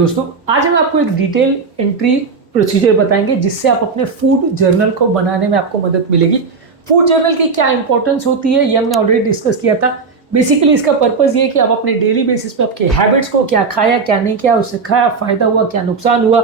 दोस्तों, आज हम आपको एक डिटेल एंट्री प्रोसीजर बताएंगे जिससे आप अपने फूड जर्नल को बनाने में आपको मदद मिलेगी। फूड जर्नल की क्या इंपॉर्टेंस होती है ये हमने ऑलरेडी डिस्कस किया था। बेसिकली इसका पर्पस ये है कि आप अपने डेली बेसिस पे आपके हैबिट्स को, क्या खाया क्या नहीं किया, उससे खाया फायदा हुआ क्या नुकसान हुआ,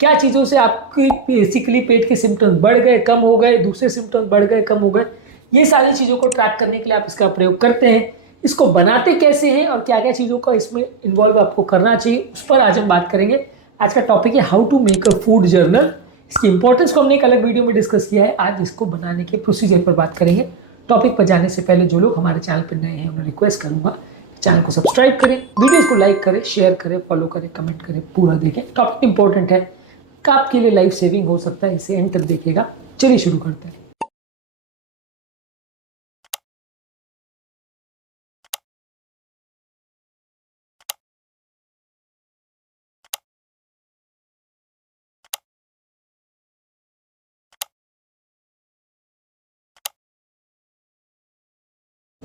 क्या चीज़ों से आपकी बेसिकली पेट के सिम्टम्स बढ़ गए कम हो गए, दूसरे सिम्टम्स बढ़ गए कम हो गए, ये सारी चीज़ों को ट्रैक करने के लिए आप इसका प्रयोग करते हैं। इसको बनाते कैसे हैं और क्या क्या चीज़ों का इसमें इन्वॉल्व आपको करना चाहिए, उस पर आज हम बात करेंगे। आज का टॉपिक है how to make a food journal. इसकी इंपॉर्टेंस को हमने एक अलग वीडियो में डिस्कस किया है, आज इसको बनाने के प्रोसीजर पर बात करेंगे। टॉपिक पर जाने से पहले जो लोग हमारे चैनल पर नए हैं उन्हें रिक्वेस्ट करूंगा चैनल को सब्सक्राइब करें, वीडियोस को लाइक करें, शेयर करें, फॉलो करें, कमेंट करें, पूरा देखें। टॉपिक इंपॉर्टेंट है, आपके लिए लाइफ सेविंग हो सकता है, इसे एंड तक देखिएगा। चलिए शुरू करते हैं।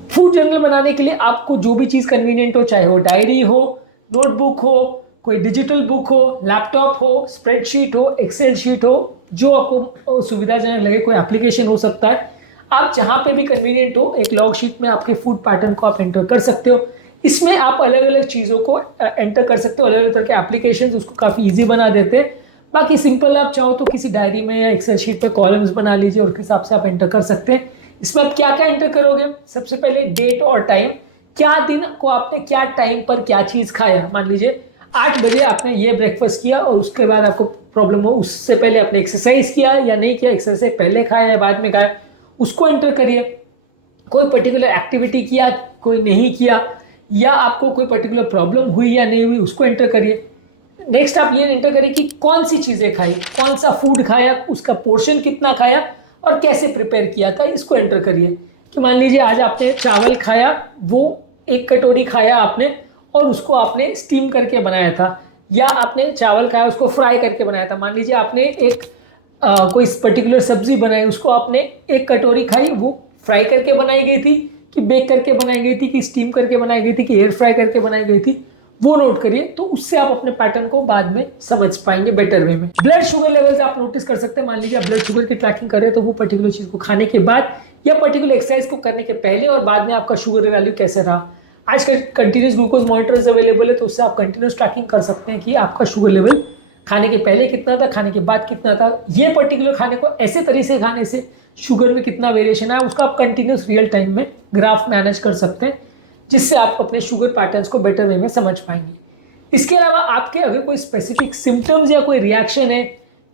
फूड जर्नल बनाने के लिए आपको जो भी चीज़ कन्वीनियंट हो, चाहे वो डायरी हो, नोटबुक हो, कोई डिजिटल बुक हो, लैपटॉप हो, स्प्रेडशीट हो, एक्सेल शीट हो, जो आपको सुविधाजनक लगे, कोई एप्लीकेशन हो सकता है। आप जहाँ पे भी कन्वीनियंट हो, एक लॉग शीट में आपके फूड पैटर्न को आप एंटर कर सकते हो। इसमें आप अलग अलग चीज़ों को एंटर कर सकते हो, अलग अलग तरह के एप्लीकेशन उसको काफ़ी ईजी बना देते हैं। बाकी सिंपल आप चाहो तो किसी डायरी में या एक्सेल शीट पे कॉलम्स बना लीजिए और उस हिसाब से आप एंटर कर सकते हैं। इसमें आप क्या क्या एंटर करोगे, सबसे पहले डेट और टाइम, क्या दिन को आपने क्या टाइम पर क्या चीज़ खाया। मान लीजिए 8 बजे आपने ये ब्रेकफास्ट किया और उसके बाद आपको प्रॉब्लम हो, उससे पहले आपने एक्सरसाइज किया या नहीं किया, एक्सरसाइज पहले खाया या बाद में खाया, उसको एंटर करिए। कोई पर्टिकुलर एक्टिविटी किया, कोई नहीं किया, या आपको कोई पर्टिकुलर प्रॉब्लम हुई या नहीं हुई, उसको एंटर करिए। नेक्स्ट आप ये एंटर करिए कि कौन सी चीज़ें खाई, कौन सा फूड खाया, उसका पोर्शन कितना खाया और कैसे प्रिपेयर किया था, इसको एंटर करिए। कि मान लीजिए आज आपने चावल खाया, वो 1 कटोरी खाया आपने और उसको आपने स्टीम करके बनाया था, या आपने चावल खाया उसको फ्राई करके बनाया था। मान लीजिए आपने एक कोई पर्टिकुलर सब्जी बनाई, उसको आपने 1 कटोरी खाई, वो फ्राई करके बनाई गई थी कि बेक करके बनाई गई थी कि स्टीम करके बनाई गई थी कि एयर फ्राई करके बनाई गई थी, वो नोट करिए। तो उससे आप अपने पैटर्न को बाद में समझ पाएंगे बेटर वे में। ब्लड शुगर लेवल्स आप नोटिस कर सकते हैं। मान लीजिए आप ब्लड शुगर की ट्रैकिंग कर रहे हैं, तो वो पर्टिकुलर चीज को खाने के बाद या पर्टिकुलर एक्सरसाइज को करने के पहले और बाद में आपका शुगर वैल्यू कैसे रहा। आजकल कंटिन्यूस ग्लूकोज मॉनिटर्स अवेलेबल है, तो उससे आप कंटिन्यूस ट्रैकिंग कर सकते हैं कि आपका शुगर लेवल खाने के पहले कितना था, खाने के बाद कितना था। ये पर्टिकुलर खाने को ऐसे तरीके से खाने से शुगर में कितना वेरिएशन है, उसका आप कंटिन्यूस रियल टाइम में ग्राफ मैनेज कर सकते हैं, जिससे आप अपने शुगर पैटर्न्स को बेटर वे में समझ पाएंगे। इसके अलावा आपके अगर कोई स्पेसिफिक सिम्टम्स या कोई रिएक्शन है,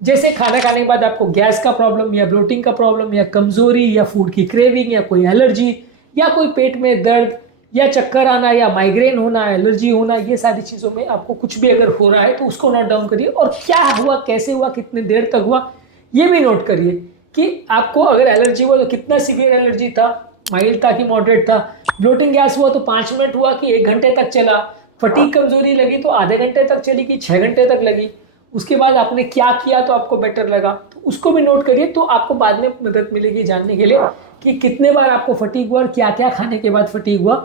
जैसे खाना खाने के बाद आपको गैस का प्रॉब्लम या ब्लोटिंग का प्रॉब्लम या कमजोरी या फूड की क्रेविंग या कोई एलर्जी या कोई पेट में दर्द या चक्कर आना या माइग्रेन होना, एलर्जी होना, ये सारी चीज़ों में आपको कुछ भी अगर हो रहा है तो उसको नोट डाउन करिए। और क्या हुआ, कैसे हुआ, कितने देर तक हुआ, ये भी नोट करिए कि आपको अगर एलर्जी हुआ तो कितना सीवियर एलर्जी था, माइल्ड था कि मॉडरेट था। ब्लोटिंग गैस हुआ तो 5 मिनट हुआ कि 1 घंटे तक चला। फटीग कमजोरी लगी तो आधे घंटे तक चली कि 6 घंटे तक लगी। उसके बाद आपने क्या किया तो आपको बेटर लगा, तो उसको भी नोट करिए। तो आपको बाद में मदद मिलेगी जानने के लिए कि कितने बार आपको फटीग हुआ और क्या क्या खाने के बाद फटीग हुआ,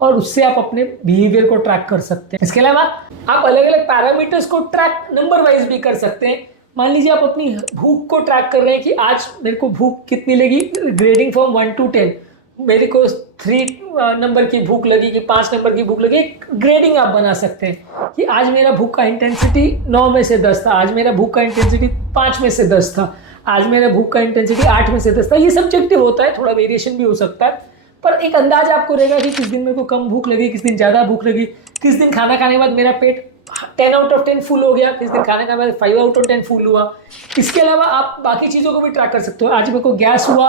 और उससे आप अपने बिहेवियर को ट्रैक कर सकते हैं। इसके अलावा आप अलग अलग पैरामीटर्स को ट्रैक नंबर वाइज भी कर सकते हैं। मान लीजिए आप अपनी भूख को ट्रैक कर रहे हैं कि आज मेरे को भूख कितनी लगी, ग्रेडिंग फ्रॉम 1 to 10, मेरे को 3 नंबर की भूख लगी कि 5 नंबर की भूख लगी। एक ग्रेडिंग आप बना सकते हैं कि आज मेरा भूख का इंटेंसिटी 9 में से 10 था, आज मेरा भूख का इंटेंसिटी 5 में से 10 था, आज मेरा भूख का इंटेंसिटी 8 में से 10 था। ये सब्जेक्टिव होता है, थोड़ा वेरिएशन भी हो सकता है, पर एक अंदाज आपको रहेगा कि किस दिन मेरे को कम भूख लगी, किस दिन ज़्यादा भूख लगी, किस दिन खाना खाने के बाद मेरा पेट 10 out of 10 फुल हो गया, किस दिन खाने के बाद 5 out of 10 फुल हुआ। इसके अलावा आप बाकी चीज़ों को भी ट्रैक कर सकते हो। आज मेरे को गैस हुआ,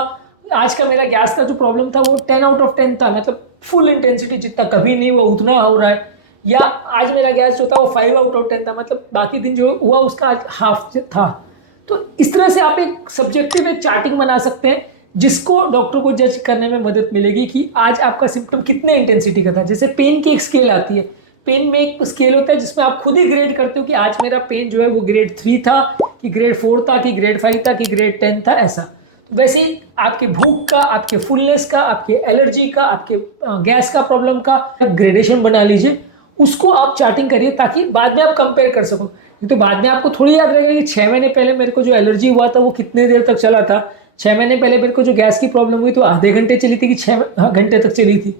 आज का मेरा गैस का जो प्रॉब्लम था वो 10 out of 10 था, मतलब फुल इंटेंसिटी जितना कभी नहीं हुआ उतना हो रहा है। या आज मेरा गैस जो था वो 5 out of 10 था, मतलब बाकी दिन जो हुआ उसका आज हाफ था। तो इस तरह से आप एक सब्जेक्टिव एक चार्टिंग बना सकते हैं, जिसको डॉक्टर को जज करने में मदद मिलेगी कि आज आपका सिम्टम कितने इंटेंसिटी का था। जैसे पेन की एक स्केल आती है, पेन में एक स्केल होता है जिसमें आप खुद ही ग्रेड करते हो कि आज मेरा पेन जो है वो ग्रेड 3 था कि ग्रेड 4 था कि ग्रेड 5 था कि ग्रेड 10 था, ऐसा। तो वैसे ही आपके भूख का, आपके फुलनेस का, आपके एलर्जी का, आपके गैस का प्रॉब्लम का ग्रेडेशन बना लीजिए उसको आप चार्टिंग करिए ताकि बाद में आप कंपेयर कर सको। तो बाद में आपको थोड़ी याद रहेगा कि 6 महीने पहले मेरे को जो एलर्जी हुआ था वो कितने देर तक चला था, 6 महीने पहले मेरे को जो गैस की प्रॉब्लम हुई तो आधे घंटे चली थी कि 6 घंटे तक चली थी।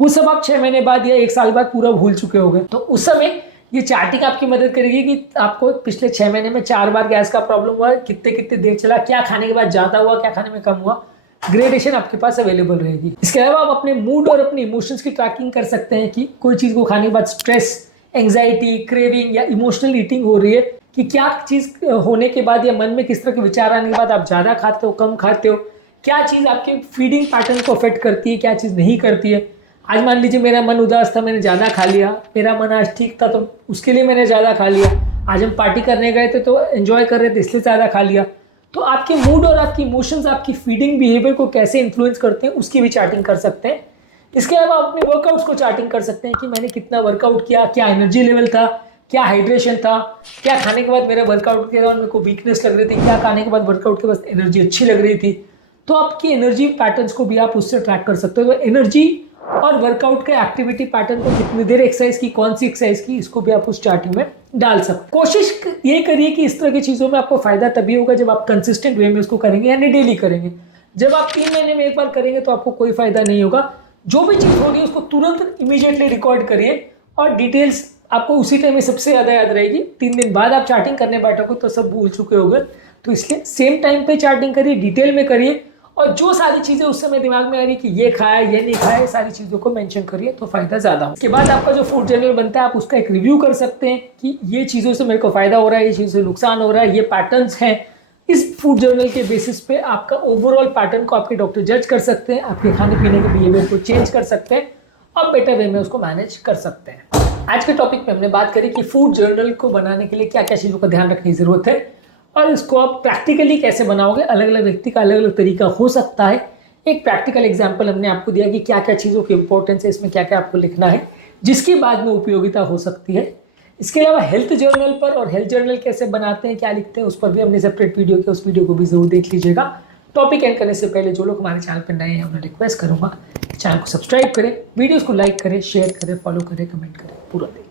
वो सब आप 6 महीने बाद या 1 साल बाद पूरा भूल चुके होंगे। तो उस समय ये चार्टिंग आपकी मदद करेगी कि आपको पिछले 6 महीने में 4 बार गैस का प्रॉब्लम हुआ, कितने कितने देर चला, क्या खाने के बाद ज़्यादा हुआ, क्या खाने में कम हुआ, ग्रेडेशन आपके पास अवेलेबल रहेगी। इसके अलावा आप अपने मूड और अपने इमोशंस की ट्रैकिंग कर सकते हैं कि कोई चीज़ को खाने के बाद स्ट्रेस, एंग्जाइटी, क्रेविंग या इमोशनल ईटिंग हो रही है, कि क्या चीज़ होने के बाद या मन में किस तरह के विचार आने के बाद आप ज़्यादा खाते हो, कम खाते हो, क्या चीज़ आपके फीडिंग पैटर्न को अफेक्ट करती है, क्या चीज़ नहीं करती है। आज मान लीजिए मेरा मन उदास था, मैंने ज़्यादा खा लिया, मेरा मन आज ठीक था तो उसके लिए मैंने ज़्यादा खा लिया, आज हम पार्टी करने गए थे तो एंजॉय कर रहे थे इसलिए ज़्यादा खा लिया। तो आपके मूड और आपकी इमोशंस आपकी फीडिंग बिहेवियर को कैसे इन्फ्लुएंस करते हैं उसकी भी चार्टिंग कर सकते हैं। इसके अलावा आप अपने वर्कआउट्स को चार्टिंग कर सकते हैं कि मैंने कितना वर्कआउट किया, क्या एनर्जी लेवल था, क्या हाइड्रेशन था, क्या खाने के बाद मेरे वर्कआउट के दौरान मेरे को वीकनेस लग रही थी, क्या खाने के बाद वर्कआउट के बाद एनर्जी अच्छी लग रही थी। तो आपकी एनर्जी पैटर्न्स को भी आप उससे ट्रैक कर सकते हो। तो एनर्जी और वर्कआउट के एक्टिविटी पैटर्न को कितनी देर एक्सरसाइज की, कौन सी एक्सरसाइज की, इसको भी आप उस चार्टिंग में डाल सकते। कोशिश ये करिए कि इस तरह की चीज़ों में आपको फायदा तभी होगा जब आप कंसिस्टेंट वे में उसको करेंगे, यानी डेली करेंगे। जब आप 3 महीने में एक बार करेंगे तो आपको कोई फायदा नहीं होगा। जो भी चीज़ होगी उसको तुरंत इमीडिएटली रिकॉर्ड करिए और डिटेल्स आपको उसी टाइम में सबसे ज़्यादा याद रहेगी। 3 दिन बाद आप चार्टिंग करने बैठोगे तो सब भूल चुके होंगे। तो इसलिए सेम टाइम पे चार्टिंग करिए, डिटेल में करिए, और जो सारी चीज़ें उस समय दिमाग में आ रही कि ये खाया, ये नहीं खाया, सारी चीज़ों को मेंशन करिए तो फायदा ज़्यादा हो। उसके बाद आपका जो फूड जर्नल बनता है आप उसका एक रिव्यू कर सकते हैं कि ये चीज़ों से मेरे को फायदा हो रहा है, ये चीज़ों से नुकसान हो रहा है, ये पैटर्न्स हैं। इस फूड जर्नल के बेसिस पे आपका ओवरऑल पैटर्न को आपके डॉक्टर जज कर सकते हैं, आपके खाने पीने के बिहेवियर को चेंज कर सकते हैं और बेटर वे में उसको मैनेज कर सकते हैं। आज के टॉपिक में हमने बात करी कि फूड जर्नल को बनाने के लिए क्या क्या चीज़ों का ध्यान रखने की ज़रूरत है और इसको आप प्रैक्टिकली कैसे बनाओगे। अलग अलग व्यक्ति का अलग अलग तरीका हो सकता है। एक प्रैक्टिकल एग्जाम्पल हमने आपको दिया कि क्या क्या चीज़ों की इंपॉर्टेंस है, इसमें क्या क्या आपको लिखना है जिसकी बाद में उपयोगिता हो सकती है। इसके अलावा हेल्थ जर्नल पर और हेल्थ जर्नल कैसे बनाते हैं, क्या लिखते हैं, उस पर भी हमने सेपरेट वीडियो किया, उस वीडियो को भी जरूर देख लीजिएगा। टॉपिक एंड करने से पहले जो लोग हमारे चैनल पर नए हैं उन्हें रिक्वेस्ट करूँगा चैनल को सब्सक्राइब करें, वीडियोज़ को लाइक करें, शेयर करें, फॉलो करें, कमेंट करें, पूरा देखें।